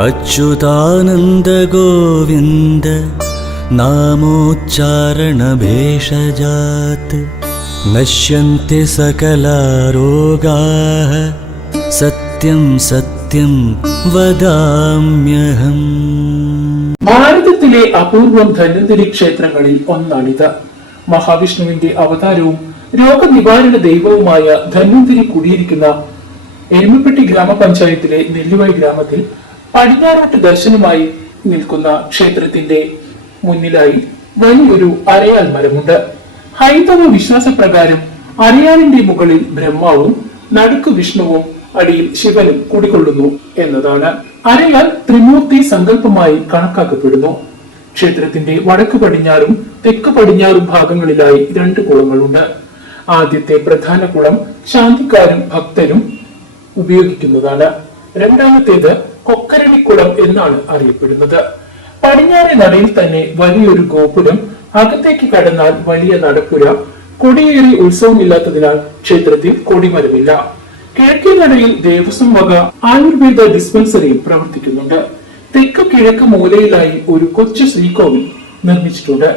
अच्युतानन्द गोविन्द नामोच्चारणभेषजात् नश्यन्ति सकलारोगाः सत्यं सत्यं वदाम्यहम्. ഭാരതത്തിലെ അപൂർവം ധന്വന്തരി ക്ഷേത്രങ്ങളിൽ ഒന്നാണിത്. മഹാവിഷ്ണുവിന്റെ അവതാരവും രോഗനിവാരണ ദൈവവുമായ ധന്വന്തരി കുടിയിരിക്കുന്ന എരുമപ്പെട്ടി ഗ്രാമപഞ്ചായത്തിലെ നെല്ലുവായി ഗ്രാമത്തിൽ പടിഞ്ഞാറോട്ട് ദർശനമായി നിൽക്കുന്ന ക്ഷേത്രത്തിന്റെ മുന്നിലായി വലിയൊരു അരയാൽ മരമുണ്ട്. ഹൈന്ദവ വിശ്വാസപ്രകാരം അരയാലിന്റെ മുകളിൽ ബ്രഹ്മാവും നടുക്ക് വിഷ്ണുവും അടിയിൽ ശിവനും കുടികൊള്ളുന്നു എന്നതാണ്. അരയാൽ ത്രിമൂർത്തി സങ്കല്പമായി കണക്കാക്കപ്പെടുന്നു. ക്ഷേത്രത്തിന്റെ വടക്ക് പടിഞ്ഞാറും തെക്ക് പടിഞ്ഞാറും ഭാഗങ്ങളിലായി 2 കുളങ്ങളുണ്ട്. ആദ്യത്തെ പ്രധാന കുളം ശാന്തിക്കാരും ഭക്തരും ഉപയോഗിക്കുന്നതാണ്. രണ്ടാമത്തേത് കൊക്കരണിക്കുളം എന്നാണ് അറിയപ്പെടുന്നത്. പടിഞ്ഞാറെ നടയിൽ തന്നെ വലിയൊരു ഗോപുരം, അകത്തേക്ക് കടന്നാൽ വലിയ നടപ്പുര. കൊടിയേറി ഉത്സവമില്ലാത്തതിനാൽ ക്ഷേത്രത്തിൽ കൊടിമരമില്ല. കിഴക്കേ നടയിൽ ദേവസ്വം വക ആയുർവേദ ഡിസ്പെൻസറിയും പ്രവർത്തിക്കുന്നുണ്ട്. തെക്ക് കിഴക്ക് മൂലയിലായി ഒരു കൊച്ചു ശ്രീകോവിൽ നിർമ്മിച്ചിട്ടുണ്ട്.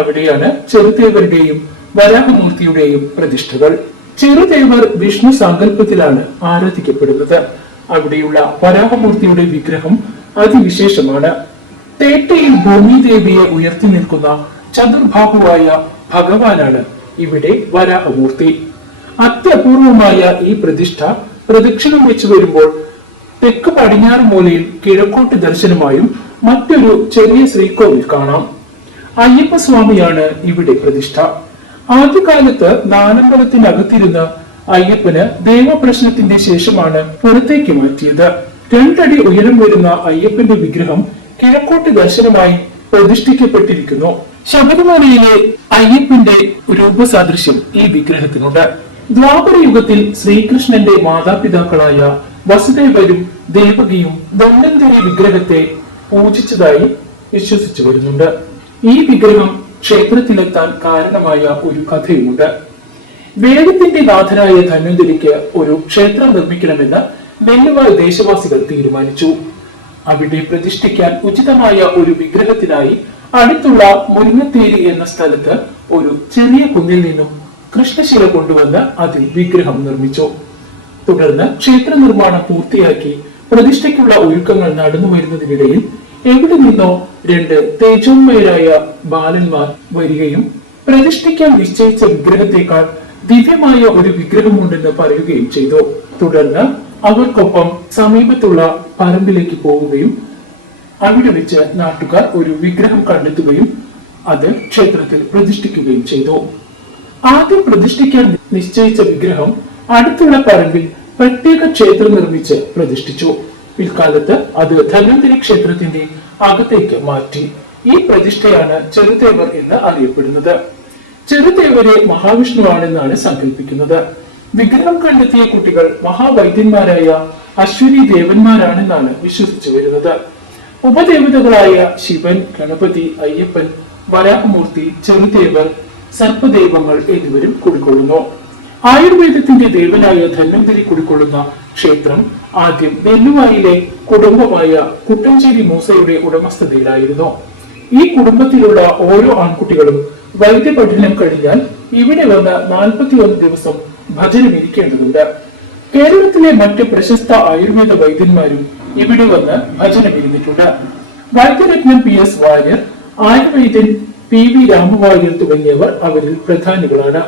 അവിടെയാണ് ചെറുദേവരുടെയും വരാഹമൂർത്തിയുടെയും പ്രതിഷ്ഠകൾ. ചെറുദേവർ വിഷ്ണു സങ്കല്പത്തിലാണ് ആരാധിക്കപ്പെടുന്നത്. അവിടെയുള്ള വരാഹമൂർത്തിയുടെ വിഗ്രഹം അതിവിശേഷമാണ്. തേട്ടയിൽ ഭൂമിദേവിയെ ഉയർത്തി നിൽക്കുന്ന ചതുർബാഹുവായ ഭഗവാനാണ് ഇവിടെ വരാഹമൂർത്തി. അത്യപൂർവമായ ഈ പ്രതിഷ്ഠ പ്രദക്ഷിണം വെച്ച് വരുമ്പോൾ തെക്ക് പടിഞ്ഞാറ് മൂലയിൽ കിഴക്കോട്ട് ദർശനമായും മറ്റൊരു ചെറിയ ശ്രീകോവിൽ കാണാം. അയ്യപ്പസ്വാമിയാണ് ഇവിടെ പ്രതിഷ്ഠ. ആദ്യകാലത്ത് നാലമ്പലത്തിനകത്തിരുന്ന് അയ്യപ്പന് ദേവപ്രശ്നത്തിന്റെ ശേഷമാണ് പുറത്തേക്ക് മാറ്റിയത്. 2 അടി ഉയരം വരുന്ന അയ്യപ്പന്റെ വിഗ്രഹം കിഴക്കോട്ട് ദർശനമായി പ്രതിഷ്ഠിക്കപ്പെട്ടിരിക്കുന്നു. ശബരിമലയിലെ അയ്യപ്പന്റെ രൂപസാദൃശ്യം ഈ വിഗ്രഹത്തിനുണ്ട്. ദ്വാപര യുഗത്തിൽ ശ്രീകൃഷ്ണന്റെ മാതാപിതാക്കളായ വസുദേവരും ദേവകിയും ധന്വന്തരി വിഗ്രഹത്തെ പൂജിച്ചതായി വിശ്വസിച്ചു വരുന്നുണ്ട്. ഈ വിഗ്രഹം ക്ഷേത്രത്തിലെത്താൻ കാരണമായ ഒരു കഥയുമുണ്ട്. വേദത്തിന്റെ നാഥനായ ധന്വന്തരിക്ക് ഒരു ക്ഷേത്രം നിർമ്മിക്കണമെന്ന് നെല്ലുവായി ദേശവാസികൾ തീരുമാനിച്ചു. അവിടെ പ്രതിഷ്ഠിക്കാൻ ഉചിതമായ ഒരു വിഗ്രഹത്തിനായി അടുത്തുള്ള മുരിങ്ങത്തേരി എന്ന സ്ഥലത്ത് ഒരു ചെറിയ കുന്നിൽ നിന്നും കൃഷ്ണശില കൊണ്ടുവന്ന് അതിൽ വിഗ്രഹം നിർമ്മിച്ചു. തുടർന്ന് ക്ഷേത്ര നിർമ്മാണം പൂർത്തിയാക്കി പ്രതിഷ്ഠയ്ക്കുള്ള ഒരുക്കങ്ങൾ നടന്നു വരുന്നതിനിടയിൽ എവിടെ നിന്നോ 2 തേജോന്മയരായ ബാലന്മാർ വരികയും പ്രതിഷ്ഠിക്കാൻ നിശ്ചയിച്ച വിഗ്രഹത്തെക്കാൾ ദിവ്യമായ ഒരു വിഗ്രഹമുണ്ടെന്ന് പറയുകയും ചെയ്തു. തുടർന്ന് അവർക്കൊപ്പം സമീപത്തുള്ള പറമ്പിലേക്ക് പോവുകയും അവിടെ വെച്ച് നാട്ടുകാർ ഒരു വിഗ്രഹം കണ്ടെത്തുകയും അത് ക്ഷേത്രത്തിൽ പ്രതിഷ്ഠിക്കുകയും ചെയ്തു. ആദ്യം പ്രതിഷ്ഠിക്കാൻ നിശ്ചയിച്ച വിഗ്രഹം അടുത്തുള്ള പറമ്പിൽ പ്രത്യേക ക്ഷേത്രം നിർമ്മിച്ച് പ്രതിഷ്ഠിച്ചു. പിൽക്കാലത്ത് അത് ധന്വന്തരി ക്ഷേത്രത്തിന്റെ അകത്തേക്ക് മാറ്റി. ഈ പ്രതിഷ്ഠയാണ് ചെറുദേവർ എന്ന് അറിയപ്പെടുന്നത്. ചെറുദേവരെ മഹാവിഷ്ണുവാണെന്നാണ് സങ്കല്പിക്കുന്നത്. വിഗ്രഹം കണ്ടെത്തിയ കുട്ടികൾ മഹാവൈദ്യന്മാരായ അശ്വിനി ദേവന്മാരാണെന്നാണ് വിശ്വസിച്ചു വരുന്നത്. ഉപദേവതകളായ ശിവൻ, ഗണപതി, അയ്യപ്പൻ, വരാഹമൂർത്തി, ചെറുദേവർ, സർപ്പദൈവങ്ങൾ എന്നിവരും കുടികൊള്ളുന്നു. ആയുർവേദത്തിന്റെ ദേവനായ ധന്വന്തരി കുടികൊള്ളുന്ന ക്ഷേത്രം ആദ്യം നെല്ലുവായിലെ കുടുംബമായ കുട്ടഞ്ചേരി മൂസയുടെ ഉടമസ്ഥതയിലായിരുന്നു. ഈ കുടുംബത്തിലുള്ള ഓരോ ആൺകുട്ടികളും വൈദ്യപഠനം കഴിഞ്ഞാൽ ഇവിടെ വന്ന് 41 ദിവസം ഭജനം ഇരിക്കേണ്ടതുണ്ട്. കേരളത്തിലെ മറ്റ് പ്രശസ്ത ആയുർവേദ വൈദ്യന്മാരും ഇവിടെ വന്ന് ഭജനം ഇരുന്നിട്ടുണ്ട്. വൈദ്യരത്നം PS വാര്യർ, ആയുർവേദൻ PV രാമവാര്യർ തുടങ്ങിയവർ അവരിൽ പ്രധാനികളാണ്.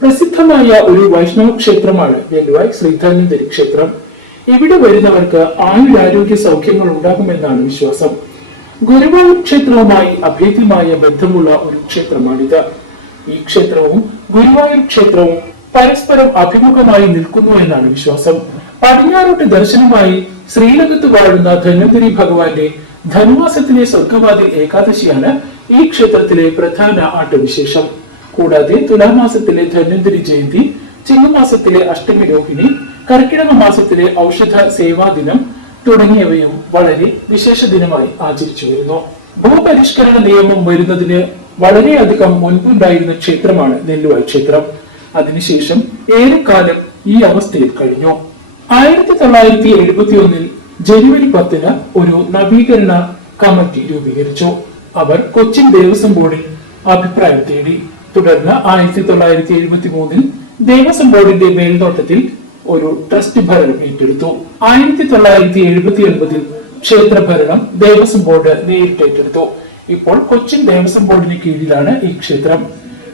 പ്രസിദ്ധമായ ഒരു വൈഷ്ണവ ക്ഷേത്രമാണ് നെല്ലുവായി ശ്രീ ധന്വന്തരി ക്ഷേത്രം. ഇവിടെ വരുന്നവർക്ക് ആയുരാരോഗ്യ സൗഖ്യങ്ങൾ ഉണ്ടാകുമെന്നാണ് വിശ്വാസം. ഗുരുവായൂർ ക്ഷേത്രവുമായി അഭേദ്യമായ ബന്ധമുള്ള ഒരു ക്ഷേത്രമാണിത്. ഈ ക്ഷേത്രവും ഗുരുവായൂർ ക്ഷേത്രവും പരസ്പരം അഭിമുഖമായി നിൽക്കുന്നു എന്നാണ് വിശ്വാസം. പടിഞ്ഞാറോട്ട് ദർശനമായി ശ്രീലകത്ത് വാഴുന്ന ധന്വന്തരി ഭഗവാന്റെ ധനുമാസത്തിലെ സ്വർഗവാതിൽ ഏകാദശിയാണ് ഈ ക്ഷേത്രത്തിലെ പ്രധാന ആട്ടവിശേഷം. കൂടാതെ തുലാമാസത്തിലെ ധന്വന്തരി ജയന്തി, ചിങ്ങമാസത്തിലെ അഷ്ടമി രോഹിണി, കർക്കിടക മാസത്തിലെ ഔഷധ സേവാ ദിനം തുടങ്ങിയവയും വളരെ വിശേഷ ദിനമായി ആചരിച്ചു വരുന്നു. ഭൂപരിഷ്കരണ നിയമം വരുന്നതിന് വളരെയധികം മുൻപുണ്ടായിരുന്ന ക്ഷേത്രമാണ് നെല്ലുവായി ക്ഷേത്രം. അതിനുശേഷം ഏറെക്കാലം ഈ അവസ്ഥയിൽ കഴിഞ്ഞു. 1971 ജനുവരി 10 ഒരു നവീകരണ കമ്മിറ്റി രൂപീകരിച്ചു. അവർ കൊച്ചിൻ ദേവസ്വം ബോർഡിൽ അഭിപ്രായം തേടി. തുടർന്ന് 1973 ദേവസ്വം ബോർഡിന്റെ മേൽനോട്ടത്തിൽ ഒരു ട്രസ്റ്റ് ഭരണം ഏറ്റെടുത്തു. 1979 ക്ഷേത്രഭരണം ദേവസ്വം ബോർഡ് നേരിട്ട് ഏറ്റെടുത്തു. ഇപ്പോൾ കൊച്ചിൻ ദേവസ്വം ബോർഡിന് കീഴിലാണ് ഈ ക്ഷേത്രം.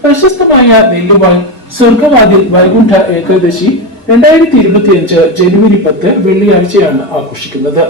പ്രശസ്തമായ നെല്ലുവാൾ സ്വർഗവാതിൽ വൈകുണ്ഠ ഏകാദശി 2025 ജനുവരി 10 വെള്ളിയാഴ്ചയാണ് ആഘോഷിക്കുന്നത്.